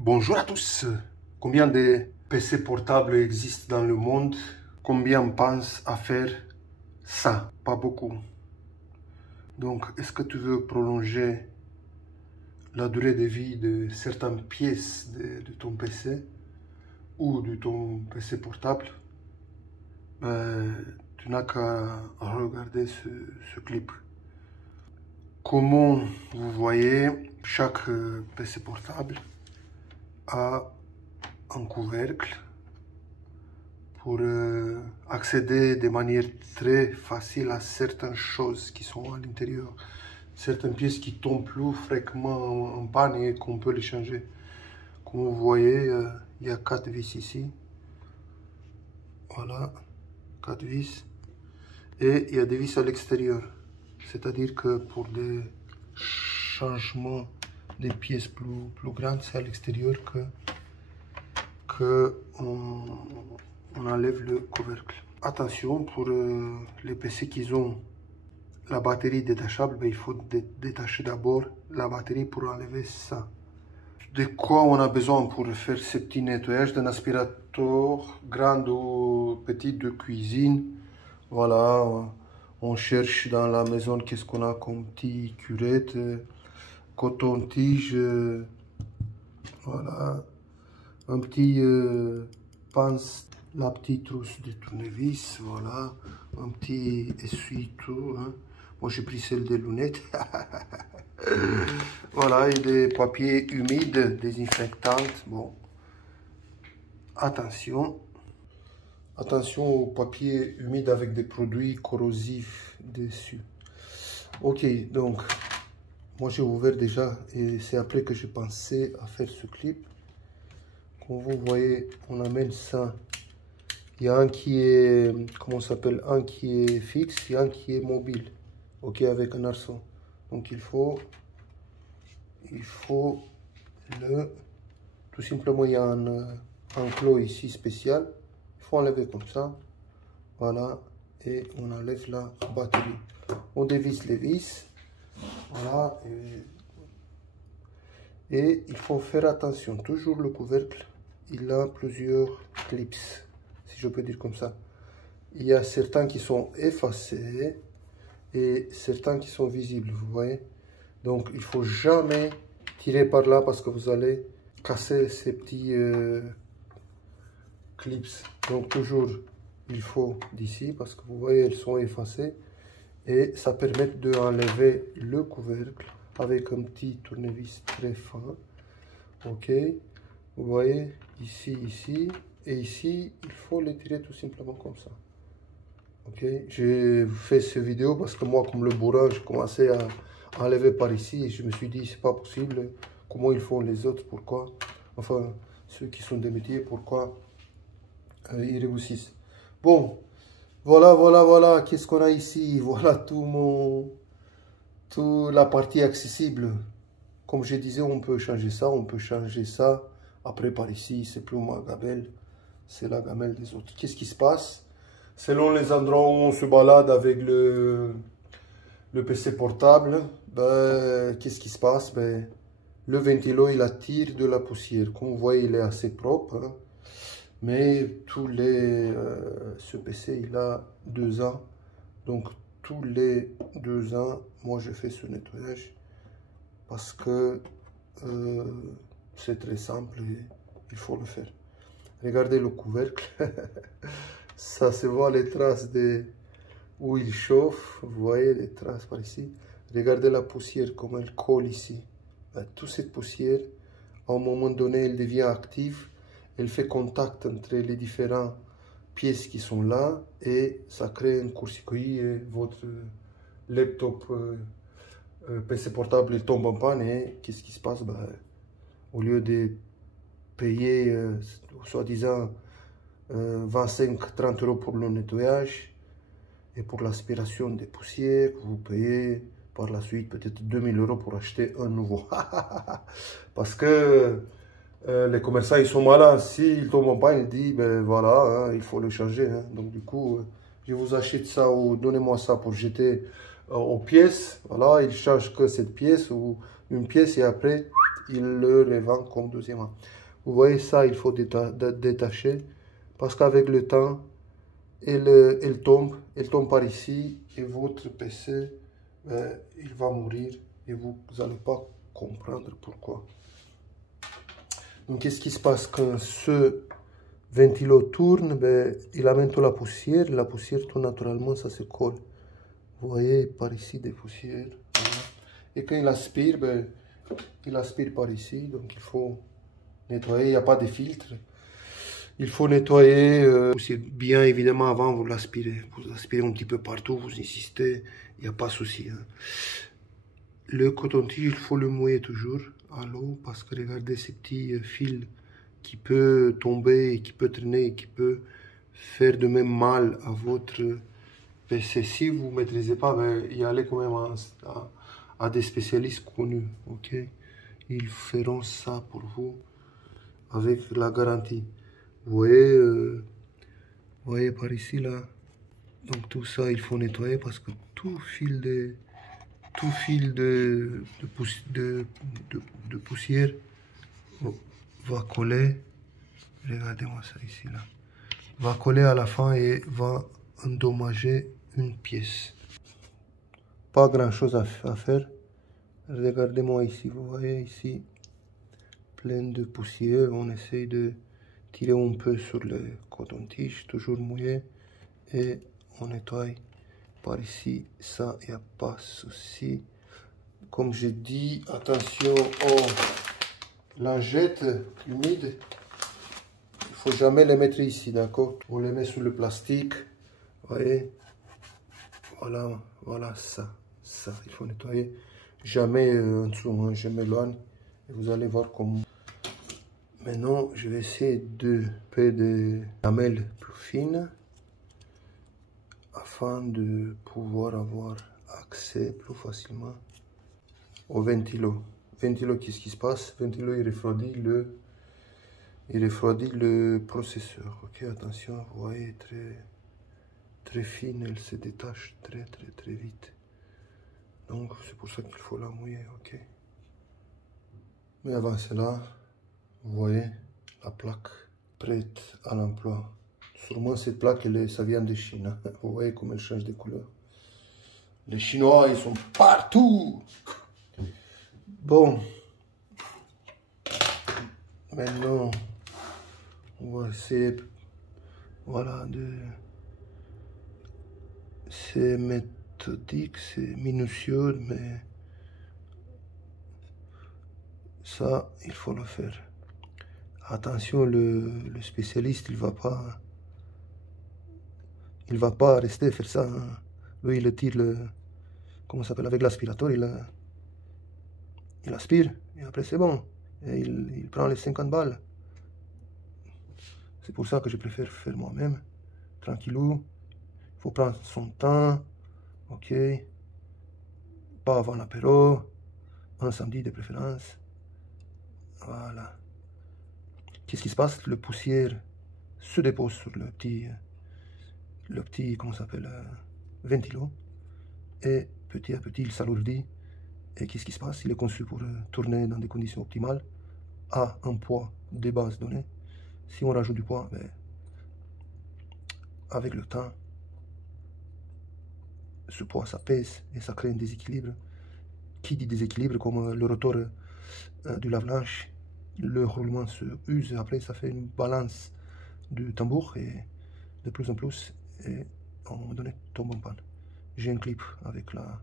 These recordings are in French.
Bonjour à tous. Combien de PC portables existent dans le monde? Combien pensent à faire ça? Pas beaucoup. Donc, est-ce que tu veux prolonger la durée de vie de certaines pièces de ton PC ou de ton PC portable? Tu n'as qu'à regarder ce clip. Comment vous voyez, chaque PC portable a un couvercle pour accéder de manière très facile à certaines choses qui sont à l'intérieur. Certaines pièces qui tombent plus fréquemment en panne et qu'on peut les changer. Comme vous voyez, il y a 4 vis ici. Voilà, 4 vis. Et il y a des vis à l'extérieur. C'est-à-dire que pour des changements des pièces plus grandes, c'est à l'extérieur que on enlève le couvercle. Attention, pour les PC qui ont la batterie détachable, il faut détacher d'abord la batterie pour enlever ça. De quoi on a besoin pour faire ce petit nettoyage? D'un aspirateur grand ou petit de cuisine. Voilà, on cherche dans la maison qu'est-ce qu'on a comme petit curette, coton-tige, voilà, un petit pince, la petite trousse de tournevis, voilà, un petit essuie-tout, hein. Moi j'ai pris celle des lunettes. Voilà, et des papiers humides, désinfectantes. Bon, attention aux papiers humides avec des produits corrosifs dessus. Ok, donc moi j'ai ouvert déjà et c'est après que j'ai pensé à faire ce clip. Comme vous voyez, on amène ça. Il y a un qui est, comment ça s'appelle, un qui est fixe et un qui est mobile. Ok, avec un arçon. Donc il faut tout simplement, il y a un clou ici spécial. Il faut enlever comme ça. Voilà, et on enlève la batterie. On dévisse les vis. Voilà, et il faut faire attention. Toujours le couvercle, il a plusieurs clips, si je peux dire comme ça. Il y a certains qui sont effacés et certains qui sont visibles, vous voyez. Donc il faut jamais tirer par là parce que vous allez casser ces petits clips. Donc toujours il faut d'ici parce que vous voyez, elles sont effacées et ça permet d'enlever le couvercle avec un petit tournevis très fin. Ok, vous voyez ici, ici et ici, il faut les tirer tout simplement comme ça. Ok, j'ai fait cette vidéo parce que moi, comme le bourrin, je commençais à enlever par ici et je me suis dit c'est pas possible. Comment ils font les autres? Pourquoi? Enfin, ceux qui sont des métiers, pourquoi ils réussissent? Bon, voilà. Qu'est-ce qu'on a ici? Voilà toute la partie accessible. Comme je disais, on peut changer ça, on peut changer ça. Après, par ici, c'est plus ma gamelle, c'est la gamelle des autres. Qu'est-ce qui se passe? Selon les endroits où on se balade avec le PC portable, qu'est-ce qui se passe? Le ventilo, il attire de la poussière. Comme vous voyez, il est assez propre, hein. Mais ce PC, il a 2 ans. Donc, tous les 2 ans, moi, je fais ce nettoyage. Parce que c'est très simple et il faut le faire. Regardez le couvercle. Ça se voit les traces où il chauffe. Vous voyez les traces par ici. Regardez la poussière, comme elle colle ici. Toute cette poussière, à un moment donné, elle devient active. Elle fait contact entre les différentes pièces qui sont là. Et ça crée un court-circuit et votre laptop PC portable il tombe en panne et qu'est-ce qui se passe? Au lieu de payer soi-disant 25-30 € pour le nettoyage et pour l'aspiration des poussières, vous payez par la suite peut-être 2000 € pour acheter un nouveau. Parce que les commerçants ils sont malins, s'ils tombent en panne, ils disent voilà, hein, il faut le changer, hein. Donc du coup, je vous achète ça ou donnez-moi ça pour jeter aux pièces. Voilà, ils changent que cette pièce ou une pièce et après il le revend comme deuxième main. Vous voyez ça, il faut détacher parce qu'avec le temps, elle tombe par ici et votre PC, il va mourir et vous n'allez pas comprendre pourquoi. Donc, qu'est-ce qui se passe quand ce ventilo tourne? Il amène toute la poussière tout naturellement, ça se colle. Vous voyez par ici des poussières. Voilà. Et quand il aspire par ici, donc il faut nettoyer, il n'y a pas de filtre. Il faut nettoyer bien évidemment avant vous l'aspirez. Vous aspirez un petit peu partout, vous insistez, il n'y a pas de souci. Hein. Le coton-tige, il faut le mouiller toujours à l'eau parce que regardez ces petits fils qui peuvent tomber, et qui peuvent traîner, et qui peuvent faire de même mal à votre PC. Si vous ne maîtrisez pas, y allez quand même à des spécialistes connus. Ok, ils feront ça pour vous avec la garantie. Vous voyez par ici là, donc tout ça il faut nettoyer parce que tout fil de poussière va coller. Regardez-moi ça ici là, va coller à la fin et va endommager une pièce. Pas grand chose à faire. Regardez-moi ici, vous voyez ici plein de poussière. On essaye de tirer un peu sur le coton-tige, toujours mouillé, et on nettoie par ici. Ça, il n'y a pas de souci. Comme je dis, attention aux lingettes humides. Il faut jamais les mettre ici, d'accord? On les met sur le plastique. Vous voyez? Voilà ça, il faut nettoyer. Jamais en dessous, hein, je m'éloigne. Et vous allez voir comment. Maintenant, je vais essayer de faire des lamelles plus fines afin de pouvoir avoir accès plus facilement au ventilo. Ventilo, qu'est-ce qui se passe? Ventilo, il refroidit le processeur. Ok, attention, vous voyez, très fine, elle se détache très vite. Donc, c'est pour ça qu'il faut la mouiller, ok. Mais avant cela, vous voyez la plaque prête à l'emploi. Sûrement cette plaque, ça vient de Chine. Hein. Vous voyez comment elle change de couleur. Les Chinois, ils sont partout. Bon. Maintenant, on va essayer, voilà, c'est méthodique, c'est minutieux, mais ça, il faut le faire. Attention, le spécialiste, il va pas rester faire ça. Hein. Lui, il tire comment ça s'appelle, avec l'aspirateur, il aspire, et après c'est bon. Et il prend les 50 balles. C'est pour ça que je préfère faire moi-même, tranquillou. Il faut prendre son temps, ok. Pas avant l'apéro, un samedi de préférence. Voilà. Qu'est-ce qui se passe? Le poussière se dépose sur le petit, comment ça s'appelle, ventilo. Et petit à petit, il s'alourdit. Et qu'est-ce qui se passe? Il est conçu pour tourner dans des conditions optimales, à un poids de base donné. Si on rajoute du poids, avec le temps, ce poids, ça pèse et ça crée un déséquilibre. Qui dit déséquilibre, comme le rotor du lave-linge, le roulement se use, après ça fait une balance du tambour et de plus en plus, et à un moment donné, tombe en panne. J'ai un clip avec la...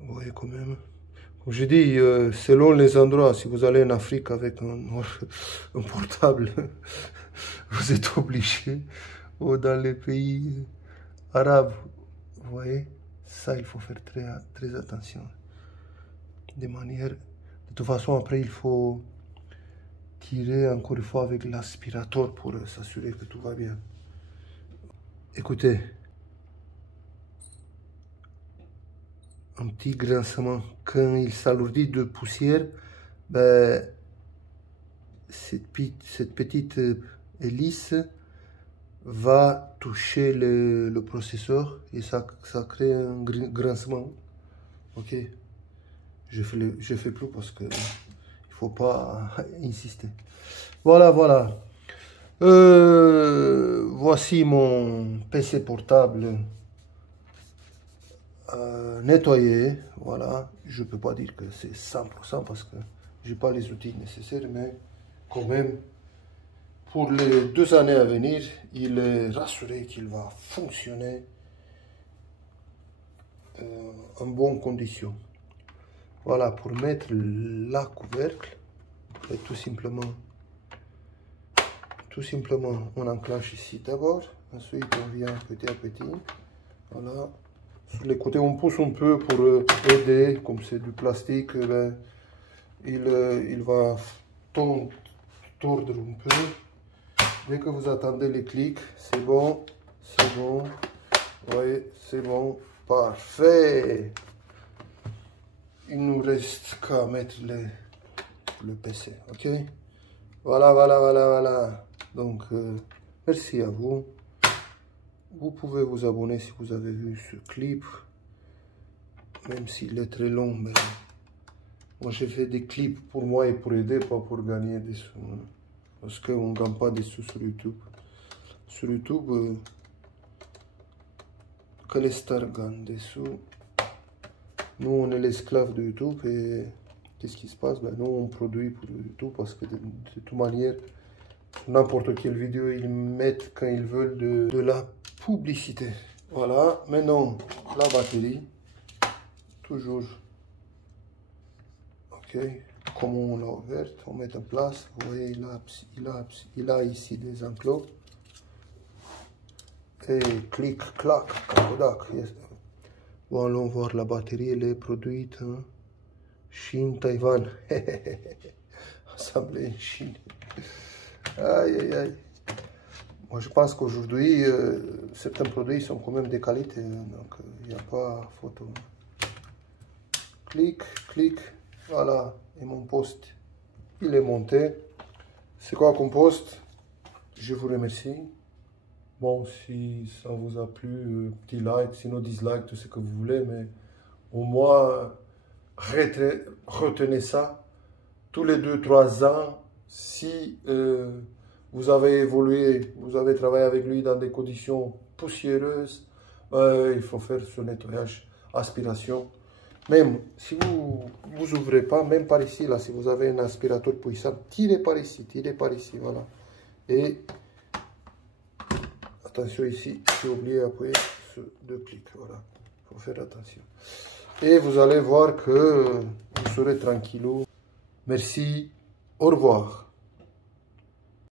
Vous voyez quand même. Comme je dis, selon les endroits, si vous allez en Afrique avec un portable, vous êtes obligé, ou dans les pays arabes, vous voyez, ça il faut faire très attention. De toute façon, après il faut tirer encore une fois avec l'aspirateur pour s'assurer que tout va bien. Écoutez, un petit grincement quand il s'alourdit de poussière, cette petite hélice va toucher le processeur et ça crée un grincement. Ok, je fais plus parce que il faut pas insister. Voilà, voilà. Voici mon PC portable nettoyé. Voilà, je peux pas dire que c'est 100% parce que j'ai pas les outils nécessaires, mais quand même, pour les 2 années à venir, il est rassuré qu'il va fonctionner en bonnes conditions. Voilà, pour mettre la couvercle, et tout simplement, on enclenche ici d'abord, ensuite on vient petit à petit. Voilà, sur les côtés on pousse un peu pour aider, comme c'est du plastique, il va tordre un peu. Dès que vous attendez les clics, c'est bon, oui, c'est bon, parfait. Il nous reste qu'à mettre le PC, ok? Voilà, voilà, voilà, voilà. Donc, merci à vous. Vous pouvez vous abonner si vous avez vu ce clip, même s'il est très long, mais moi j'ai fait des clips pour moi et pour aider, pas pour gagner des sous. Parce qu'on ne gagne pas des sous sur YouTube. Sur YouTube, que les stars gagnent des sous. Nous, on est l'esclave de YouTube et qu'est-ce qui se passe? Ben, nous, on produit pour YouTube parce que de toute manière, n'importe quelle vidéo, ils mettent quand ils veulent de la publicité. Voilà, maintenant, la batterie. Toujours. Ok, comme on l'a ouverte, on met en place. Vous voyez, il a ici des enclos. Et clic, clac, capodac. Bon, allons voir la batterie, elle est produite en Chine, Taïwan. Assemblée en Chine. Aïe, aïe, aïe. Moi, je pense qu'aujourd'hui, certains produits sont quand même de qualité, donc il n'y a pas photo. Clic, clic, voilà, et mon poste, il est monté. C'est quoi qu'on poste? Je vous remercie. Bon, si ça vous a plu, petit like, sinon dislike, tout ce que vous voulez, mais au moins, retenez ça. Tous les 2-3 ans, si vous avez évolué, vous avez travaillé avec lui dans des conditions poussiéreuses, il faut faire ce nettoyage, aspiration. Même si vous ouvrez pas, même par ici, là, si vous avez un aspirateur puissant, tirez par ici, voilà. Et attention ici, j'ai oublié d'appuyer sur 2 clics, voilà. Il faut faire attention. Et vous allez voir que vous serez tranquillou. Merci, au revoir.